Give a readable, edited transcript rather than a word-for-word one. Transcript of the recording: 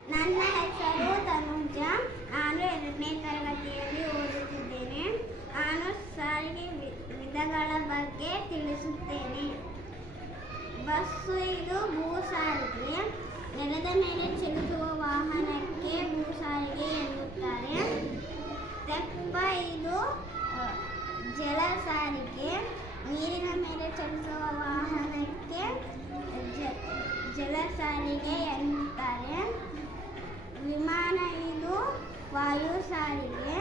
ನನ್ನ ಹೆಸರು ತನುಜ. ನಾನು 2ನೇ ತರಗತಿಯಲ್ಲಿ ಓದುತ್ತಿದ್ದೇನೆ. ನಾನು ಸಾರಿಗೆ ವಿಧಗಳ ಬಗ್ಗೆ ತಿಳಿಸುತ್ತೇನೆ. ಬಸ್ಸು ಇದು ಭೂ ಸಾರಿಗೆ. ನೆಲದ ಮೇಲೆ ಚಲಿಸುವ ವಾಹನಕ್ಕೆ ಭೂ ಸಾರಿಗೆ ಎನ್ನುತ್ತಾರೆ. ತೆಪ್ಪ ಇದು ಜಲ ಸಾರಿಗೆ. ನೀರಿನ ಮೇಲೆ ಚಲಿಸುವ ವಾಹನಕ್ಕೆ ಜಲ ಸಾರಿಗೆ ಎನ್ನುತ್ತಾರೆ. ವಿಮಾನ ಇದು ವಾಯು ಸಾರಿಗೆ.